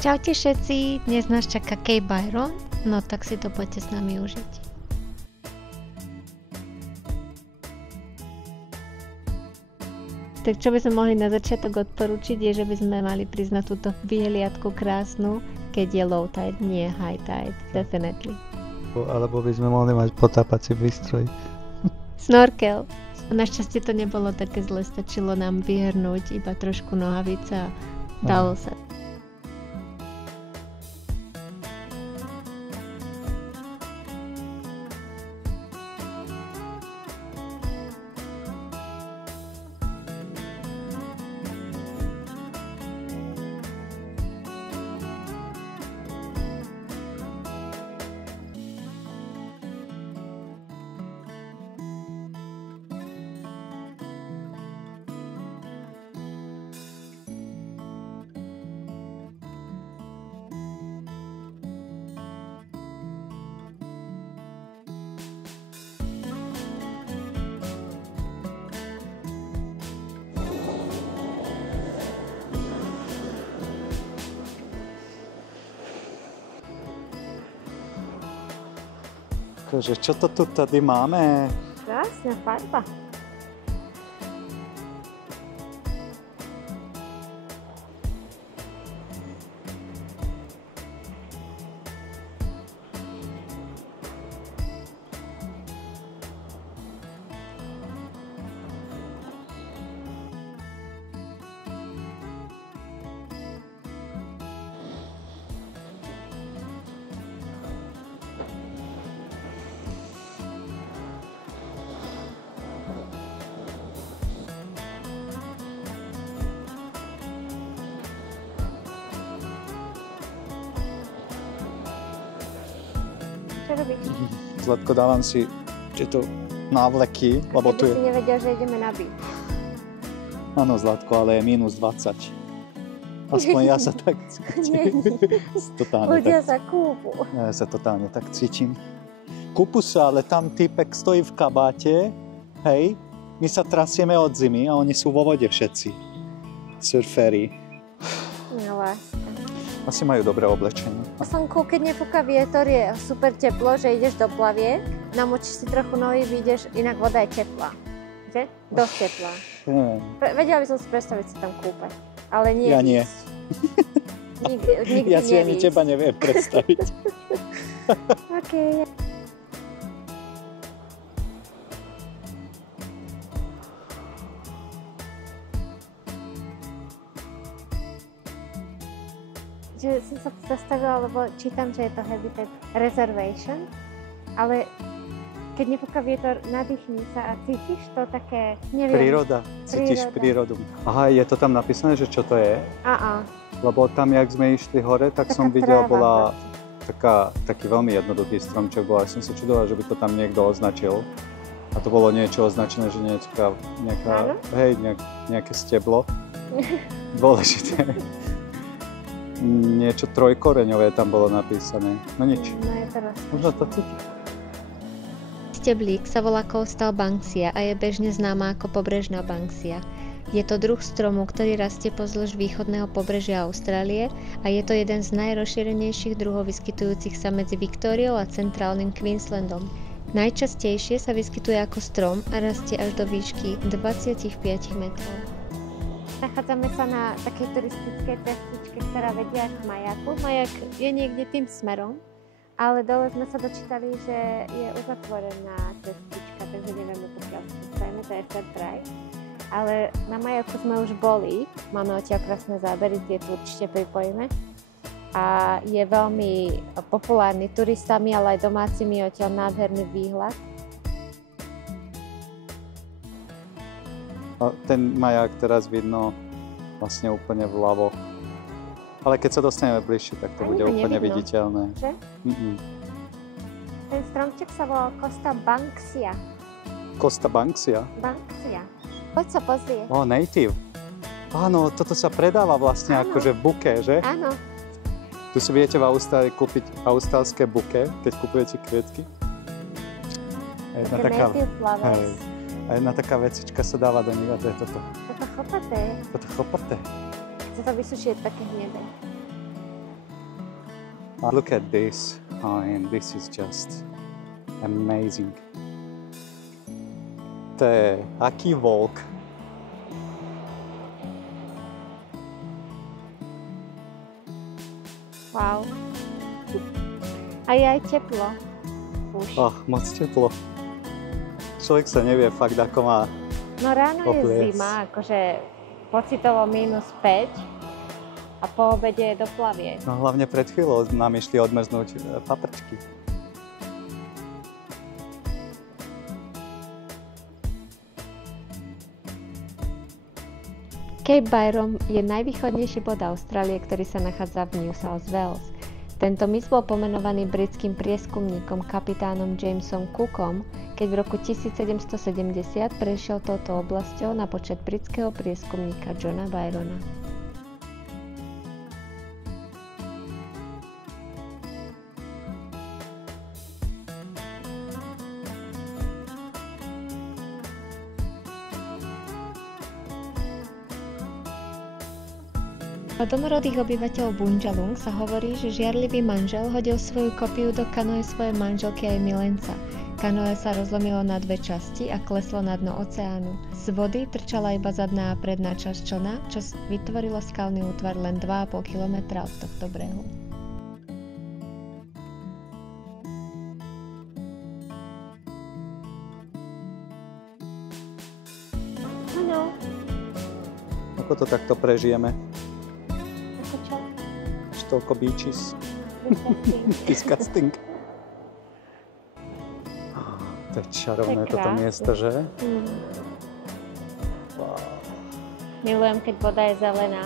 Čaute všetci, dnes nás čaká Cape Byron, no tak si to poďte s nami užiť. Tak čo by sme mohli na začiatok odporučiť, je, že by sme mali prísť na túto vyhliadku krásnu, keď je low tide, nie high tide, definitely. Alebo by sme mohli mať potápací prístroj. Snorkel. Našťastie to nebolo také zle, stačilo nám vyhrnúť iba trošku nohavice a dalo sa. Akože, čo to tu tady máme? Krásna farba. Čo robíš? Zlatko, dávam si tieto návleky, lebo tu je... si nevedel, že ideme na beach. Áno, Zlatko, ale je minus 20. Aspoň ja sa tak cítim. Ľudia sa kúpu. Ja sa totálne tak cítim. Kúpu sa, ale tam týpek stojí v kabáte, hej, my sa trasieme od zimy a oni sú vo vode všetci. Surferi. No, láska. Asi majú dobré oblečenie. A slnku, keď nefúka vietor, je super teplo, že ideš do plaviek, namočíš si trochu nohy, vyjdeš, inak voda je teplá. Že? Dosť teplá. Vedela by som si predstaviť sa tam kúpať, ale nie. Ja nie. Nikdy ja si ani teba neviem predstaviť. Okay. Že som sa zastavila, lebo čítam, že je to Habitat Reservation, ale keď nefúka vietor, nadýchni sa a cítiš to také, neviem. Príroda, cítiš prírodu. Aha, je to tam napísané, že čo to je? Lebo tam, jak sme išli hore, tak som videl, bola taký veľmi jednoduchý stromček bol, a som sa čudoval, že by to tam niekto označil. A to bolo niečo označené, že nejaké steblo. Dôležité. Niečo trojkoreňové tam bolo napísané. No nič. No je to rozkošné. Možno to cítiť. Steblík sa volá Coastal Banksia a je bežne známa ako pobrežná banksia. Je to druh stromu, ktorý rastie pozdĺž východného pobrežia Austrálie a je to jeden z najrozšírenejších druhov vyskytujúcich sa medzi Viktóriou a centrálnym Queenslandom. Najčastejšie sa vyskytuje ako strom a rastie až do výšky 25 metrov. Nachádzame sa na takej turistickej cestičke, ktorá vedie k majaku. Majak je niekde tým smerom, ale dole sme sa dočítali, že je uzatvorená cestička, takže nevieme, pokiaľ stojíme, to je third drive. Ale na majaku sme už boli, máme odtiaľ krásne zábery, tie tu určite pripojíme. A je veľmi populárny turistami, ale aj domácimi, odtiaľ nádherný výhľad. Ten maják teraz vidno vlastne úplne vľavo. Ale keď sa dostaneme bližšie, tak to bude úplne viditeľné. Že? Ten stromček sa volal Costa Banksia. Costa Banksia? Banksia. Poď sa pozrieť. Native. Áno, toto sa predáva vlastne akože buke, že? Áno. Tu si viete v Austrálii kúpiť austrálske buke, keď kupujete kvietky. Native flowers. A jedna taká vecička sa dáva do nich a to je toto. Toto chopaté. Toto chopaté. Chce to vysušiť také hnedé. Look at this. And this is just amazing. To je aký volk. Wow. A je aj teplo. Už. Moc teplo. Človek sa nevie fakt, ako má. No ráno je zima, akože pocitovo -5 a po obede je doplavie. No hlavne pred chvíľou nám išli odmrznúť paprčky. Cape Byron je najvýchodnejší bod Austrálie, ktorý sa nachádza v New South Wales. Tento mys bol pomenovaný britským prieskumníkom kapitánom Jamesom Cookom, keď v roku 1770 prešiel touto oblasťou na počet britského prieskumníka Johna Byrona. O domorodých obyvateľov Bundjalung sa hovorí, že žiarlivý manžel hodil svoju kopiu do kanoe svojej manželky aj milenca. Kanoe sa rozlomilo na dve časti a kleslo na dno oceánu. Z vody trčala iba zadná a predná časť člna, čo vytvorilo skalný útvar len 2,5 kilometra od tohto brehu. Áno. Ako to takto prežijeme? Toľko beaches. Disgusting. To je čarovné toto miesto, že? Milujem, keď voda je zelená.